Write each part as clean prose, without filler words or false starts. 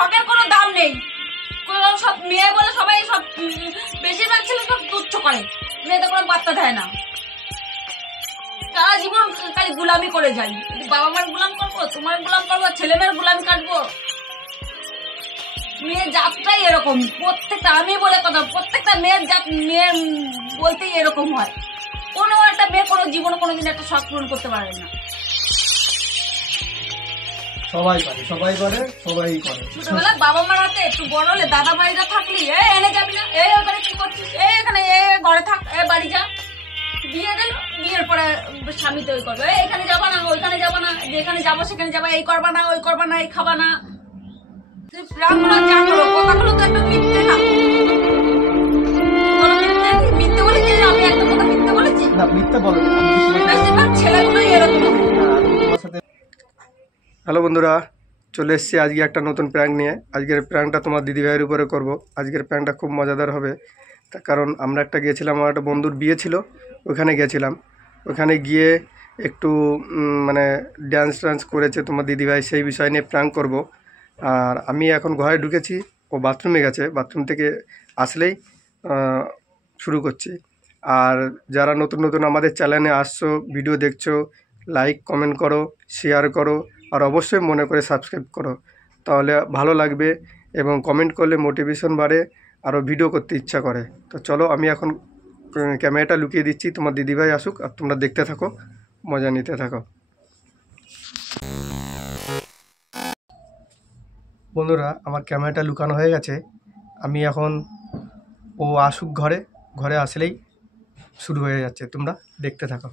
শখের কোনো দাম নেই। সব মেয়ে বলে সবাই সব বেশিরভাগ ছেলে সব তুচ্ছ করে, মেয়েদের কোনো পাত্তা দেয় না। সারা জীবন খালি গুলামি করে যাই। বাবা মার গুলাম করবো, তোমার গুলাম করবো, ছেলে মেয়ের গুলামি কাটবো। মেয়ের জাতটাই এরকম, প্রত্যেকটা আমি বলে কথা, প্রত্যেকটা মেয়ের জাত মেয়ের বলতেই এরকম হয়। কোনো একটা মেয়ে কোনো জীবনে কোনোদিন একটা শখ পূরণ করতে পারে না। সবাই করে, সবাই করে, সবাই করে। ছোটবেলা বাবা মার হাতে, একটু বড় হলে দাদা ভাইরা থাকলি এনে যাবি না, ওখানে কি করছিস, এখানে ঘরে থাক, বাড়ি যা। বিয়ে দিল, বিয়ের পরে স্বামী তো ওই করবে, এখানে যাবা না, ওইখানে যাবা না, যেখানে যাবো সেখানে যাবা, এই করবা না, ওই করবা না, এই খাবা না। রামগুলো যা করো, কথাগুলো তো একটা মিথ্যে না। মিথ্যে বলেছি, আমি একটা কথা মিথ্যে বলেছি না, মিথ্যে বলো। বেশিরভাগ ছেলেগুলোই এরকম। হ্যালো বন্ধুরা, চলে এসেছি আজকে একটা নতুন প্র্যাঙ্ক নিয়ে। আজকের প্র্যাঙ্কটা তোমার দিদিভাইয়ের উপরে করব। আজকের প্র্যাঙ্কটা খুব মজাদার হবে, তার কারণ আমরা একটা গিয়েছিলাম, আমার একটা বন্ধুর বিয়ে ছিল, ওখানে গেছিলাম। ওখানে গিয়ে একটু মানে ড্যান্স করেছে তোমার দিদিভাই, সেই বিষয় নিয়ে প্র্যাঙ্ক করব। আর আমি এখন ঘরে ঢুকেছি, ও বাথরুমে গেছে, বাথরুম থেকে আসলেই শুরু করছি। আর যারা নতুন নতুন আমাদের চ্যানেলে আসছো, ভিডিও দেখছো, লাইক কমেন্ট করো, শেয়ার করো, আর অবশ্যই মনে করে সাবস্ক্রাইব করো, তাহলে ভালো লাগবে। এবং কমেন্ট করলে মোটিভেশন বাড়ে, আরও ভিডিও করতে ইচ্ছা করে। তো চলো, আমি এখন ক্যামেরাটা লুকিয়ে দিচ্ছি, তোমার দিদিভাই আসুক আর তোমরা দেখতে থাকো, মজা নিতে থাকো। বন্ধুরা, আমার ক্যামেরাটা লুকানো হয়ে গেছে। আমি এখন ও আসুক ঘরে, ঘরে আসলেই শুরু হয়ে যাচ্ছে, তোমরা দেখতে থাকো।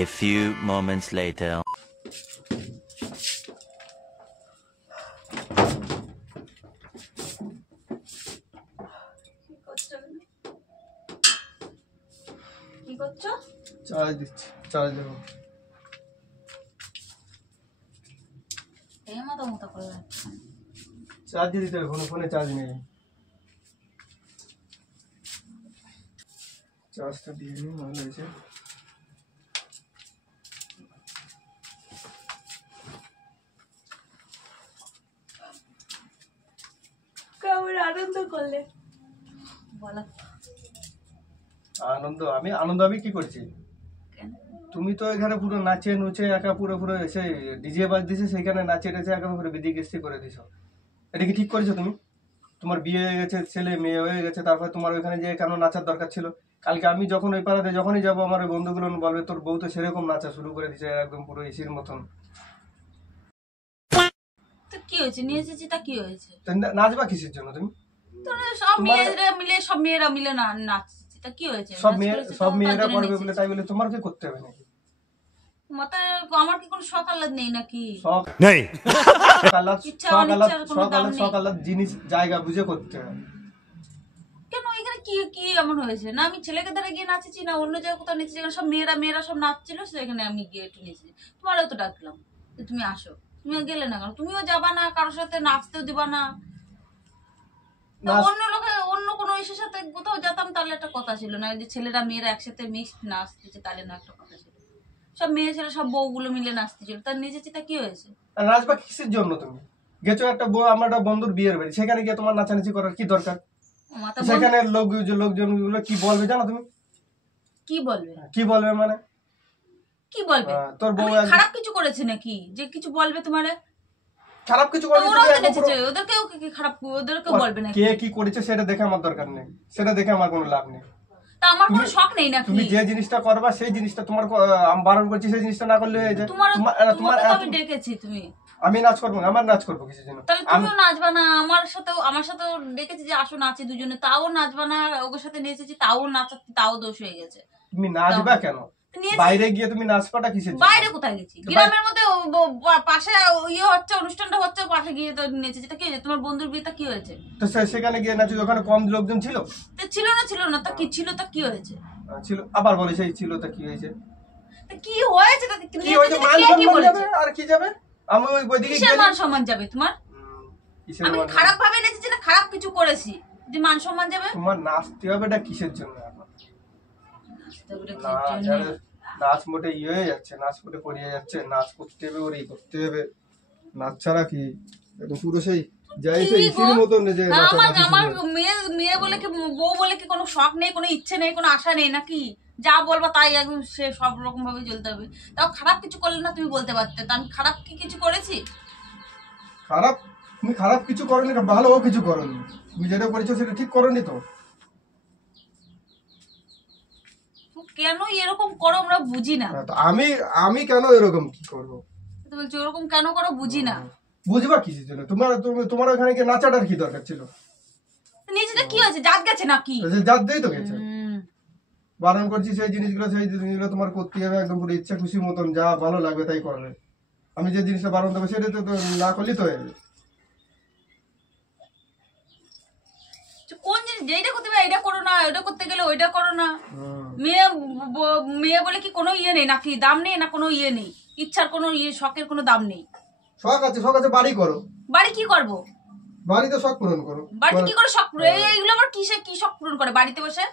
A few moments later. কি করছো? চার্জ দিচ্ছি, চার্জ দেবো। এই মতো মতো করে যাচ্ছে। চার্জ দিয়ে দিতে হবে, ফোনে চার্জ নেই। চার্জটা দিয়ে নিই, ভালো হয়েছে। কেমন আনন্দ করলে বলো? আমি কি করছি? তুমি তো এখানে পুরো নাচে নুচে একা পুরো এসে ডিজে বাজ দিছে, সেখানে নাচে টেছে একা পুরো বিদিকিস্তি করে দিছো। এটা কি ঠিক করেছো তুমি? তোমার বিয়ে হয়ে গেছে, ছেলে মেয়ে হয়ে গেছে, তারপরে তোমার ওইখানে যে কেন নাচার দরকার ছিল? কালকে আমি যখন ওই পাড়াতে যখনই যাবো, আমার ওই বন্ধুগুলো বলবে তোর বউ তো সেরকম নাচা শুরু করে দিচ্ছে, একদম পুরো এসির মতন। তো কি হয়েছে, নিয়ে এসেছি, তা কি হয়েছে? নাচবা কিসের জন্য তুমি? সব মেয়েরা মিলে না নাচছে, তা কি হয়েছে? সব মেয়েরা করবে বলে তাই বলে তোমার কি করতে হবে নাকি? আমার কি কোনো শখ আহ্লাদ নেই নাকি? শখ নেই। শখ আহ্লাদ জিনিস জায়গা বুঝে করতে হয়। কেন এখানে কি কি এমন হয়েছে? না আমি ছেলেকে দ্বারা গিয়ে নাচেছি, না অন্য জায়গায় কোথাও নেচেছি, যেখানে সব মেয়েরা সব নাচছিল সেখানে আমি গিয়ে একটু নেচেছি। তোমারও তো ডাকলাম যে তুমি আসো, তুমিও গেলে না কেন? তুমিও যাবা না, কারোর সাথে নাচতেও দিবা না। অন্য কোনো ইসের সাথে কোথাও যেতাম তাহলে একটা কথা ছিল, না যে ছেলেরা মেয়েরা একসাথে মিক্সড নাচতেছে তাহলে না একটা কথা ছিল। সব মেয়ে ছেলে সব বউগুলো মিলে নাচতেছিল, তার নেচেছি, তা কি হয়েছে? নাচবা কিসের জন্য? তুমি গেছো একটা আমার একটা বন্ধুর বিয়ের বাড়ি, সেখানে গিয়ে তোমার নাচানাচি করার কি দরকার? সেখানে লোকজন গুলো কি বলবে জানো তুমি? কি বলবে? কি বলবে মানে কি বলবে? তোর বউ খারাপ কিছু করেছে নাকি যে কিছু বলবে তোমারে? খারাপ কিছু করেছে? ওদেরকেও বলবে না? কে কি করেছে সেটা দেখে আমার দরকার নেই, সেটা দেখে আমার কোনো লাভ নেই। তা আমার কোনো শখ নেই নাকি? তুমি যে জিনিসটা করবা সেই জিনিসটা তোমার আমি বারণ করছি, সেই জিনিসটা না করলে হয়ে যায়। তোমার আমি ডেকেছি, তুমি আমি নাচ করবো না, আমার নাচ করবো কিসের জন্য? তাহলে তুমিও নাচবা না? আমার সাথেও ডেকেছি যে আসো নাচি দুজনে, তাও নাচবা না। ওর সাথে নেচেছি, তাও নাচাচ্ছি, তাও দোষ হয়ে গেছে। তুমি নাচবা কেন? বাইরে গিয়ে তুমি নাচবাটা কিসের জন্য? বাইরে কোথায় গেছি? গ্রামের মধ্যে পাশে হচ্ছে, অনুষ্ঠানটা হচ্ছে, পাশে গিয়ে তো নেচেছি, তা কি হয়েছে? তোমার বন্ধুর বিয়েটা কি হয়েছে? তো সেখানে গিয়ে নাচি, ওখানে কম লোকজন ছিল? ছিল না, তা কি ছিল, তা কি হয়েছে? ছিল, আবার বলে সেই ছিল, তা কি হয়েছে? তা কি হয়েছে? কি হয়েছে? মান সম্মান যাবে, আর কি যাবে? আমি ওইদিকে কিসের মান সম্মান যাবে তোমার? আমি খারাপ ভাবে নেচেছি না খারাপ কিছু করেছি যে মান সম্মান যাবে? তোমার নাচতে হবে, এটা কিসের জন্য? নাচ মোটে হয়ে যাচ্ছে, নাচ মোটে পড়িয়ে যাচ্ছে, নাচ করতে হবে, ওর করতে হবে, নাচ ছাড়া কি একদম পুরো সেই যাই সেই ইসির মতন যে নাচানাচি আমার শুরু। মেয়ে মেয়ে বলে কি, বউ বলে কি কোনো শখ নেই, কোনো ইচ্ছে নেই, কোনো আশা নেই নাকি? যা বলবা তাই একদম সে সব রকম ভাবে চলতে হবে। তাও খারাপ কিছু করলে না তুমি বলতে পারতে, তা আমি খারাপ কি কিছু করেছি? খারাপ, তুমি খারাপ কিছু করনি, ভালোও কিছু করনি, তুমি যেটা করেছো সেটা ঠিক করনি তো। কেন এরকম করো আমরা বুঝি না। তো আমি আমি কেন এরকম কি করবো? তো বলছি ওরকম কেন করো বুঝি না। বুঝবা কিসের জন্য? তোমার ওখানে গিয়ে নাচাটার কি দরকার ছিল? নিজেটা কি হয়েছে, জাত গেছে নাকি? জাত দিয়ে তো গেছে। বারণ করছি সেই জিনিসগুলো তোমার করতে হবে একদম পুরো ইচ্ছা খুশি মতন, যা ভালো লাগবে তাই করবে। আমি যে জিনিসটা বারণ দেবো সেটা তো না করলেই তো হয়ে যাবে। কোন জিনিস যেইটা করতে হবে এইটা করো না, ওইটা করতে গেলে ওইটা করো না। মেয়ে মেয়ে বলে কি কোনো ইয়ে নেই নাকি, দাম নেই না, কোনো ইয়ে নেই, ইচ্ছার কোনো ইয়ে, শখের কোনো দাম নেই। শখ আছে, শখ আছে, বাড়ি করো। বাড়ি কি করবো? বাড়িতে শখ পূরণ করো। বাড়িতে কি করে শখ পূরণ? এইগুলো আবার কিসে কি শখ পূরণ করে বাড়িতে বসে?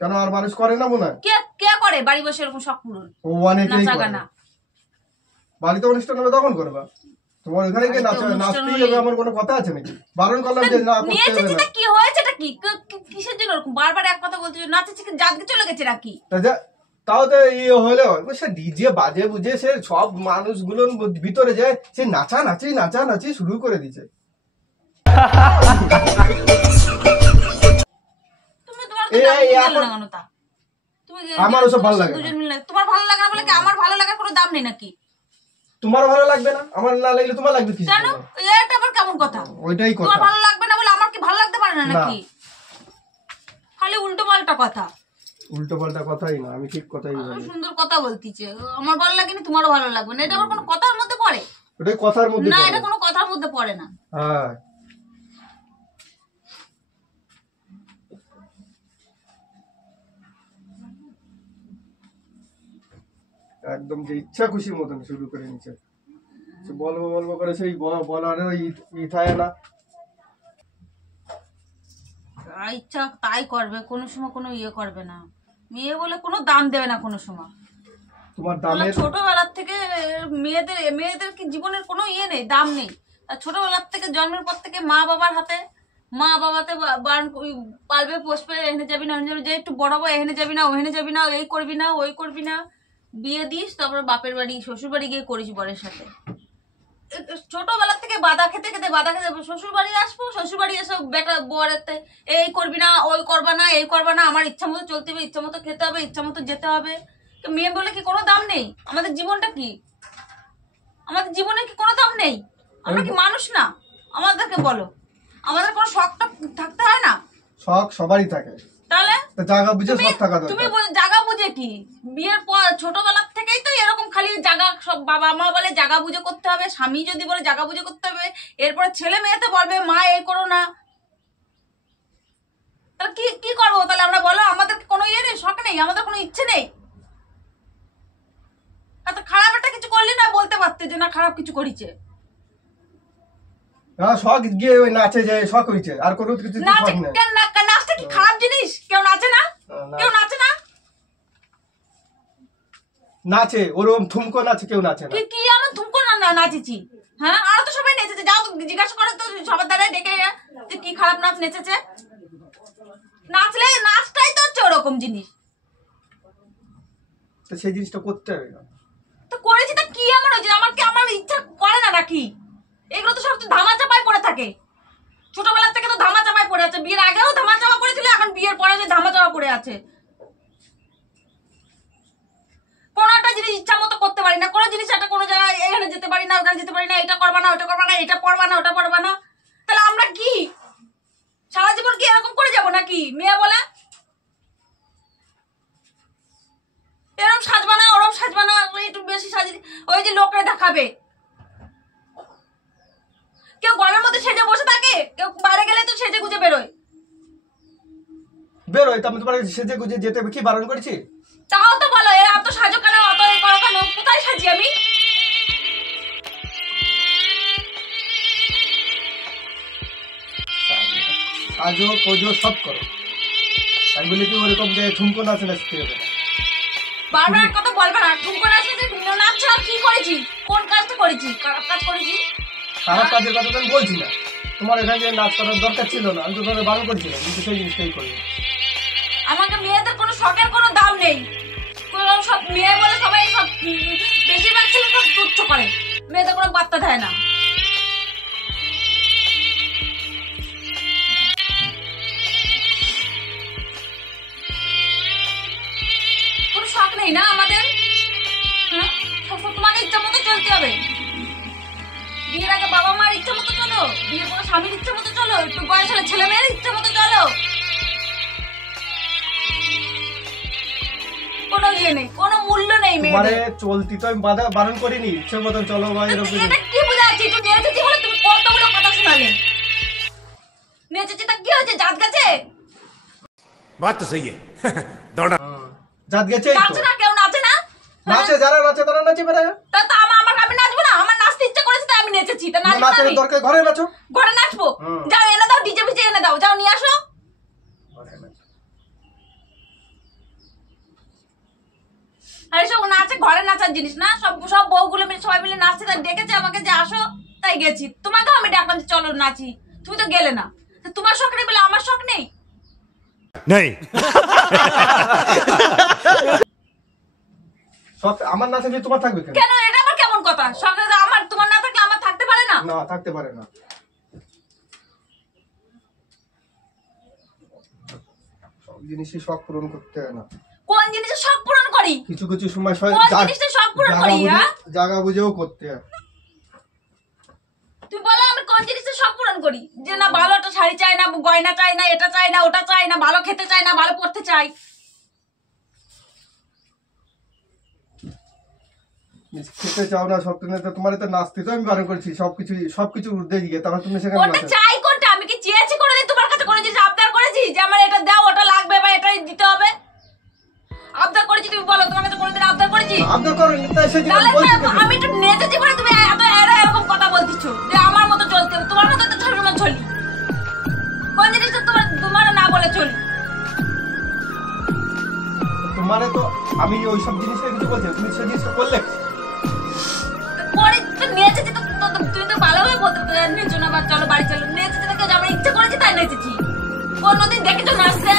কেন আর মানুষ করে না মনে হয়? কে কে করে বাড়ি বসে এরকম শখ পূরণ? ও অনেকেই নাচা করে। গানা বাড়িতে অনুষ্ঠান হবে তখন করবা। তোমার ওখানে গিয়ে নাচতেই হবে আমার কোনো কথা আছে নাকি? বারণ করলাম যে না করতে হবে না। কি হয়েছে এটা কি, কিসের জন্য এরকম বারবার এক কথা বলতে? নাচেছে কি জাদকে চলে গেছে নাকি? তাও তো ইয়ে হলে সে ডিজে বাজে বুঝে সে সব মানুষগুলোর ভিতরে যায়, সে নাচানাচি শুরু করে দিচ্ছে। তুমি তোমার তুমি আমার ওসব ভালো লাগে না। দুজন মিলে তোমার ভালো লাগে না বলে কি আমার ভালো লাগার কোনো দাম নেই নাকি? তোমার ভালো লাগবে না, আমার না লাগলে তোমার লাগবে কি? জানো এটা আবার কেমন কথা? ওইটাই কথা। তোমার ভালো লাগবে না বলে আমার কি ভালো লাগতে পারে না নাকি? খালি উল্টো পাল্টা কথা। উল্টো পাল্টা কথাই না, আমি ঠিক কথাই বলি। সুন্দর কথা বলতিছে, আমার ভালো লাগেনি তোমারও ভালো লাগবে না, এটা আবার কোনো কথার মধ্যে পড়ে? ওটাই কথার মধ্যে না, পড়ে। এটা কোনো কথার মধ্যে পড়ে না। হ্যাঁ, একদম যে ইচ্ছা খুশি মতন শুরু করে নিচ্ছে, বলবো করে সেই বলার ই থাকে না। ইচ্ছা তাই করবে, কোনো সময় কোনো ইয়ে করবে না। মেয়ে বলে কোনো দাম দেবে না কোনো সময়। তোমার দামের ছোটবেলার থেকে মেয়েদের কি জীবনের কোনো ইয়ে নেই, দাম নেই। আর ছোটবেলার থেকে জন্মের পর থেকে মা বাবার হাতে, মা বাবাতে পালবে পোষবে, এখানে যাবি না ওখানে যাবি, যে একটু বড় বড় এখানে যাবি না ওখানে যাবি না, এই করবি না ওই করবি না, বিয়ে দিস, তারপর বাপের বাড়ি শ্বশুর বাড়ি গিয়ে করিস বরের সাথে। ছোটবেলা থেকে বাধা খেতে শ্বশুর বাড়ি আসবো, শ্বশুর বাড়ি এসে বেটা বরেতে এই করবি না ওই করবা না এই করবা না, আমার ইচ্ছা মতো চলতে হবে, ইচ্ছা মতো খেতে হবে, ইচ্ছা মতো যেতে হবে। তো মেয়ে বলে কি কোনো দাম নেই? আমাদের জীবনটা কি, আমাদের জীবনে কি কোনো দাম নেই? আমরা কি মানুষ না? আমাদেরকে বলো, আমাদের কোনো শখটা থাকতে হয় না? শখ সবারই থাকে, তাহলে জায়গা বুঝে শখ থাকা দরকার। তুমি জায়গা বুঝে কি বিয়ের পর ছোটবেলার থেকেই তো এরকম খালি জায়গা, সব বাবা মা বলে জায়গা বুঝে করতে হবে, স্বামী যদি বলে জায়গা বুঝে করতে হবে, এরপরে ছেলে মেয়েতে বলবে মা এই করো না। তাহলে কি কি করবো তাহলে আমরা? বলো, আমাদের কোনো ইয়ে নেই, শখ নেই, আমাদের কোনো ইচ্ছে নেই? এত খারাপ একটা কিছু করলি না বলতে পারতে যে না খারাপ কিছু করিছে। শখ গিয়ে ওই নাচে যায় শখ হয়েছে, আর কোনো কিছু শখ নেই। নাচটা কি খারাপ জিনিস? কেউ নাচে না? কেউ নাচে না? নাচে ওরকম থুমকো নাচে, কেউ নাচে না। কি এমন থুমকো নাচেছি? হ্যাঁ, আর তো সবাই নেচেছে, যাও জিজ্ঞাসা করো তো সবার দ্বারা ডেকে যে কি খারাপ নাচ নেচেছে। নাচটাই তো হচ্ছে ওরকম জিনিস। তো সেই জিনিসটা করতে হবে না তো করেছি, তা কি এমন হয়েছে? আমার ইচ্ছা করে না নাকি? এগুলো তো সব তো ধামা চাপায় পড়ে থাকে, ছোটবেলার থেকে তো ধামা চাপায় পড়ে আছে। বিয়ের আগেও ধামা চাপা পড়েছিল, এখন বিয়ের পরে যে ধামা চাপা পড়ে আছে। কোনো একটা জিনিস ইচ্ছা মতো করতে পারি না, কোনো জিনিস একটা কোনো জায়গায় এখানে যেতে পারি না ওখানে যেতে পারি না, এটা করবা না ওটা করবা না, এটা পড়বা না ওটা পড়বা না। তাহলে আমরা কি সারা জীবন কি এরকম করে যাবো নাকি? মেয়ে বলে এরকম সাজবা না ওরকম সাজবা না, একটু বেশি সাজি, ওই যে লোকরা দেখাবে। কেউ ঘরের মধ্যে সেজে বসে থাকে, কেউ বাইরে গেলে তো সেজে গুজে বেরোয়। আমি তোমার সেজে গুজে যেতে কি বারণ করেছি? তাও তো বলো, এত সাজো কেন, অত করো কেন? কোথায় সাজি আমি? সাজো কোজো সব করো, আমি বলি কি ওরকম যে ঠুমকো নাচে নাচতে হবে না। বারবার এক কথা বলবে না। তুমি করে আসলে নাচছো আর কি করেছি? কোন কাজটা করেছি? খারাপ কাজ করেছি? খারাপ কাজের কথা তো আমি বলছি না, তোমার এখানে যে নাচ করার দরকার ছিল না, আমি তো তোমাকে বারণ করছিলাম, কিন্তু সেই জিনিসটাই করি। আমাকে মেয়েদের কোনো শখের কোনো দাম নেই। কোনো সব মেয়ে বলে সবাই সব বেশিরভাগ ছেলে সব তুচ্ছ করে, মেয়েদের কোনো পাত্তা দেয় না। কোনো শখ নেই না আমাদের? হ্যাঁ, সব তোমাকে ইচ্ছা মতো চলতে হবে। বিয়ের আগে বাবা মার ইচ্ছা মতো চলো, বিয়ের পরে স্বামীর ইচ্ছা মতো চলো, একটু বয়স হলে ছেলে মেয়ের ইচ্ছা মতো চলো। কোনো ইয়ে নেই, কোনো মূল্য নেই মানে মেয়েদের। চলতি তো আমি বারণ করিনি, ইচ্ছে মতো চলো বা এরকম। এটা কি বোঝাচ্ছি? তুই নেচেছি বলে তুমি কতগুলো কথা শোনালে। নেচেছি তা কি হয়েছে? জাত গেছে? बात तो सही है दौड़ा জাত গেছে নাচে না, কেউ নাচে না। নাচে, যারা নাচে তারা নাচে বেড়ে। তা তো আমি নাচবো না? আমার নাচতে ইচ্ছা করেছে তাই আমি নেচেছি। তা নাচবো না নাচের আমি? দরকার ঘরে নাচো। ঘরে নাচবো? যাও এনে দাও, ডিজে ভিজে এনে দাও, যাও নিয়ে আসো। আরে সব নাচে, ঘরে নাচার জিনিস না। সব বউগুলো মিলে সবাই মিলে নাচছে, তাই ডেকেছে আমাকে যে আসো, তাই গেছি। তোমাকেও আমি ডাকলাম যে চলো নাচি, তুমি তো গেলে না। তা তোমার শখ নেই বলে আমার শখ নেই? नहीं শখ আমার না থাকলে তোমার থাকবে কেন? কেন? এটা আবার কেমন কথা? শখ আমার, তোমার না থাকলে আমার থাকতে পারে না? না, থাকতে পারে না। সব জিনিসই শখ পূরণ করতে হয় না। কোন জিনিসের শখ পূরণ করি? কিছু কিছু সময় কোন জিনিসটা শখ পূরণ করি? হ্যাঁ, জায়গা বুঝেও করতে হয়। তুমি বলো আমি কোন জিনিসের শখ পূরণ করি? যে না ভালো একটা শাড়ি চাই, না গয়না চাই, না এটা চাই, না ওটা চাই, না ভালো খেতে চাই, না ভালো পড়তে চাই। খেতে চাও না, সব তোমার তো নাচতে তো আমি বারণ করছি, সবকিছু উর্ধে গিয়ে, তাহলে তুমি সেখানে কোনটা নাচো। চাই কোনটা? আমি কি চেয়েছি কোনোদিন তোমার কাছে কোনো জিনিস আবদার করেছি যে আমার এটা দাও, ওটা লাগবে বা এটাই দিতে হবে? আবদার করেছি? তুমি বলো তোমার কাছে কোনোদিন আবদার করেছি? আবদার করেনি, তাই সেদিন তাহলে বলছি তো আমি একটু নেচেছি বলে তুমি এরকম কথা বলতেছ যে আমার মতো চলতে হবে, তোমার মতো তো ছোট চলি। কোন জিনিসটা তোমার না বলে চলি? তোমারে তো আমি ওইসব জিনিসটা কিছু বলছি না, তুমি সেই জিনিসটা করলে। পরে তো নেচেছি, তুমি তো ভালোভাবে বলতে নেচো না বা চলো বাড়ি চলো। নেচেছি তো কেউ আমার ইচ্ছা করেছি তাই নেচেছি। কোনোদিন দেখেছো নাচতে?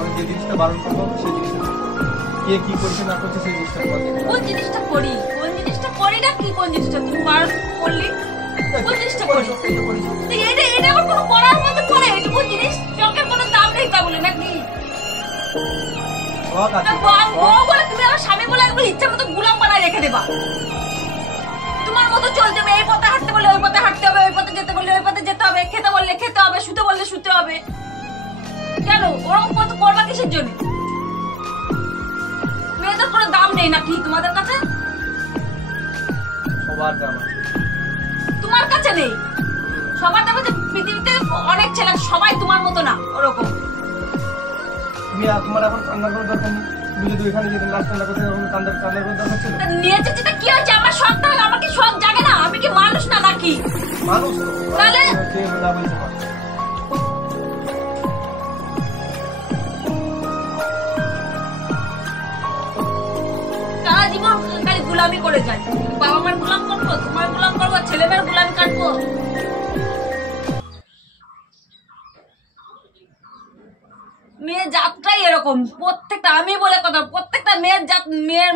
আমি যে জিনিসটা বারণ করবো সেই জিনিসটা কে কি করছে না করছে সেই জিনিসটা করবে। কোন জিনিসটা করি? কোন জিনিসটা করি না কি? কোন জিনিসটা তুমি বারণ করলি? কোন জিনিসটা করি? তো এটা আবার কোনো করার মতো করে? এটুকু জিনিস চোখের কোনো দাম নেই তা বলে নাকি? শখ আছে। বউ বলে তুমি আমার স্বামী বলে একবার ইচ্ছা মতো গুলাম বানায় রেখে দেবা। তোমার মতো চলতে হবে, এই পথে হাঁটতে বললে ওই পথে হাঁটতে হবে, ওই পথে যেতে বললে ওই পথে যেতে হবে, খেতে বললে খেতে হবে, শুতে বললে শুতে হবে। কেন ওরকম কত করবা কিসের জন্য? মেয়েদের কোনো দাম নেই নাকি তোমাদের কাছে? সবার দাম আছে। তোমার কাছে নেই? সবার দাম আছে। পৃথিবীতে অনেক ছেলে, সবাই তোমার মতো না ওরকম। তোমার এখন কান্নার কোনো দরকার নেই। তুমি যদি ওইখানে যেতে লাস্ট কান্না করতে তখন কান্নার কোনো দরকার ছিল? তা নিয়েছে যেটা কি হয়েছে? আমার শখ থাকে, আমার কি শখ জাগে না? আমি কি মানুষ না নাকি? মানুষ তাহলে? কে না বলছে না। সারা জীবন খালি গুলামি করে যাই। বাবা মার গুলাম করবো, তোমার গুলাম করবো, ছেলে মেয়ের গুলামি কাটবো। মেয়ের জাতটাই এরকম। প্রত্যেকটা, আমি বলে কথা, প্রত্যেকটা মেয়ের জাত, মেয়ের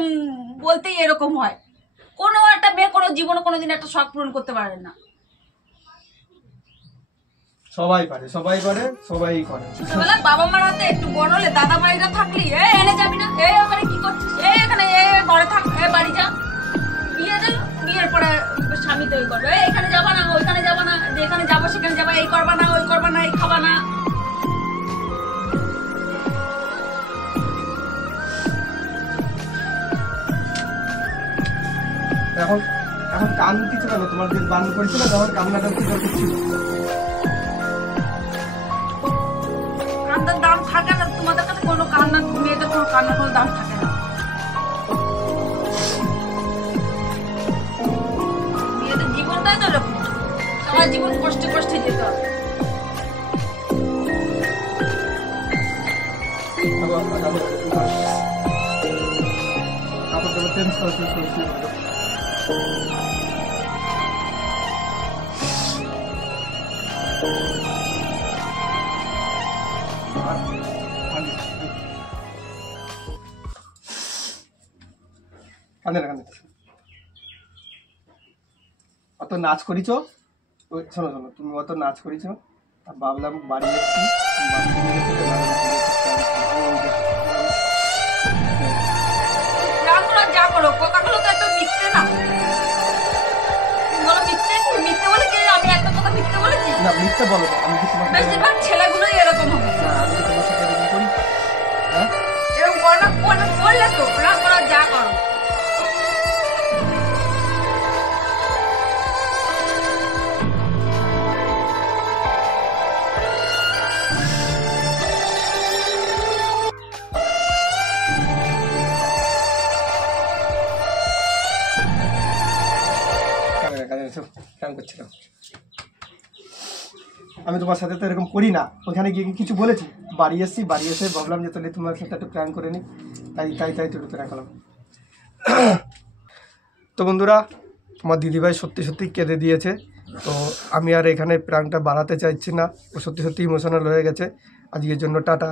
বলতেই এরকম হয়। কোনো একটা মেয়ে কোনো জীবনে কোনোদিন একটা শখ পূরণ করতে পারে না। সবাই পারে, সবাই করে। ছোটবেলা বাবা মার হাতে একটু বড় হলে দাদা ভাইরা থাকলি এনে যাবি না, ওখানে কি করছিস, এখানে ঘরে থাক, বাড়ি যা। বিয়ে দিল, বিয়ের পরে স্বামী তৈরি করবে, এখানে যাবা না, ওইখানে যাবা না, যেখানে যাবো সেখানে যাবা, এই করবা না, ওই করবা না, এই খাবা না। এখন কান কিছু কেন? তোমার যে বারণ করেছিল তখন কান্নাটা কি দরকার ছিল? কান্নার দাম থাকে না তোমাদের কাছে? কোনো কান্না, মেয়েদের কোনো কান্নার কোনো দাম থাকে না। মেয়েদের জীবনটা কোথায় তো এরকম সারা জীবন কষ্টে কষ্টে যেতে হবে। চেঞ্জ করছি কান্দে না কান্দে অত নাচ করিছো ওই শোনো শোনো তুমি অত নাচ করিছো তা ভাবলাম বাড়ি এসছি রামরা যা করো কথাগুলো তো একটা মিথ্যে না, বলো মিথ্যে মিথ্যে বলে কি আমি একটা কথা মিথ্যে বলেছি? না মিথ্যে বলো না আমি কি তোমার সাথে বেশিরভাগ ছেলেগুলোই এরকম হবে। না আমি কি তোমার সাথে এরকম করি হ্যাঁ এরকম করলে তো রামরা যা করো কেমন করছিলাম আমি তোমার সাথে তো এরকম করি না। ওখানে গিয়ে কিছু বলেছি, বাড়ি এসছি, বাড়ি এসে ভাবলাম যে তাহলে তোমার সাথে একটু প্ল্যান করে নিই, তাই একটু প্ল্যান করলাম। তো বন্ধুরা আমার দিদিভাই সত্যি সত্যি কেঁদে দিয়েছে, তো আমি আর এখানে প্রাণটা বাড়াতে চাইছি না, ও সত্যি সত্যি ইমোশনাল হয়ে গেছে। আজকের জন্য টাটা।